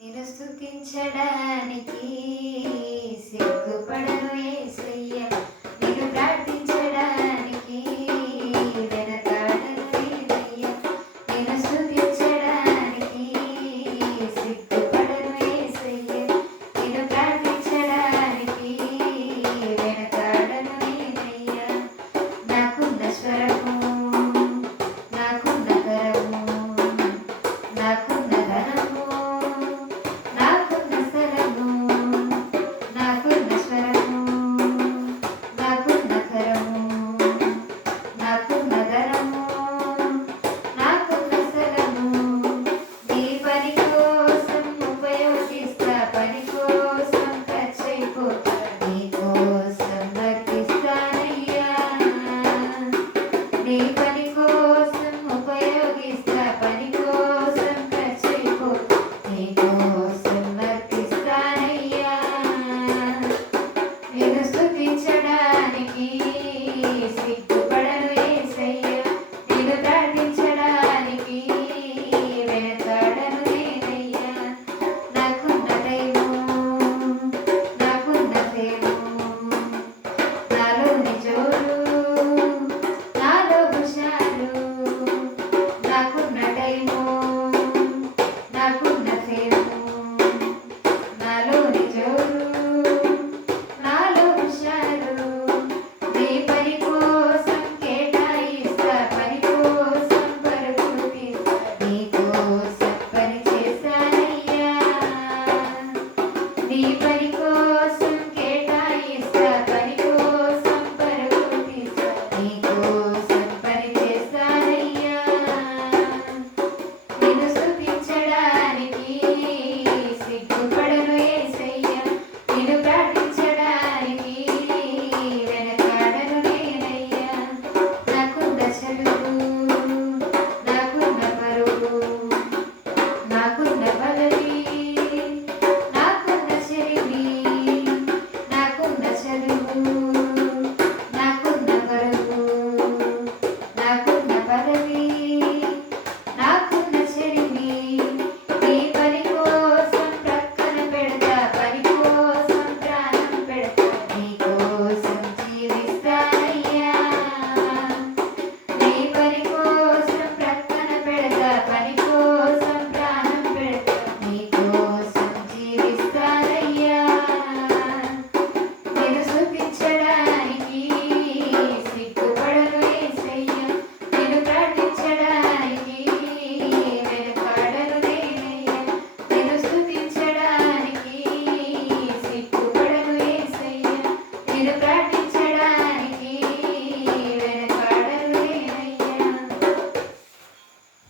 నిన్ను స్తుతించడానికి సిగ్గుపడను యేసయ్య. నిన్ను ప్రార్థించడానికి వెనకాడను యేసయ్య. నిన్ను స్తుతించడానికి సిగ్గుపడను యేసయ్య. నిన్ను ప్రార్థించడానికి వెనకాడను యేసయ్య. నాకున్న స్వరము, నాకున్న కరము, నాకున్న ధనము, నాకున్న స్థలము, నాకున్న స్వరము, నాకున్న కరము, నాకున్న ధనము, నాకున్న స్థలము. నీ పని కోసం ఉపయోగిస్తా, పని కోసం ఖర్చయిపోతా, నీ కోసం వర్తిస్తానయ్యా. నీ పని కోసం ఉపయోగిస్తా, పని కోసం ఖర్చయిపోతా, నీ కోసం వర్తిస్తానయ్యా. నిన్ను స్తుతించడానికి సిగ్గుపడను యేసయ్య. నిన్ను ప్రార్థించడానికి వెనకాడను నేనయ్యా. నాకున్న దైవం, నాకున్న ప్రేమం, నాలోని జోరు, నాలో హుషారు. నాకున్న టైము, నాకున్న ప్రేమం, నాలోని జోరు, నాలో హుషారు. నీ పని కోసం కేటాయిస్తా, పని కోసం పరుగులు తీస్తా, నీ కోసం పని చేస్తానయ్యా. నీ పని కోసం కేటాయిస్తా, పని కోసం పరుగులు తీస్తా, నీ కోసం పని చేస్తానయ్యా. నిన్ను స్తుతించడానికి సిగ్గుపడను యేసయ్య. నిన్ను ప్రార్థించడానికి వెనకాడను నేనయ్యా. నాకున్న చదువు, నాకున్న పరువు, నాకున్న పదవి, నాకున్న చెరిమి, నాకున్న చదువు, నాకున్న పరువు, నాకున్న పదవి, నాకున్న చెరిమి. నీ పని కోసం ప్రక్కన పెడతా, పని కోసం ప్రాణం పెడతా, నీ కోసం జీవిస్తానయ్యా. నీ పని కోసం ప్రక్కన పెడతా, పని కోసం ప్రాణం పెడతా, నీ కోసం జీవిస్తానయ్యా. నిన్ను స్తుతించడానికి సిగ్గుపడను యేసయ్య. నిన్ను ప్రార్థించడానికి వెనకాడను నేనయ్యా. నిన్ను స్తుతించడానికి సిగ్గుపడను యేసయ్య. నిన్ను ప్రార్థించడానికి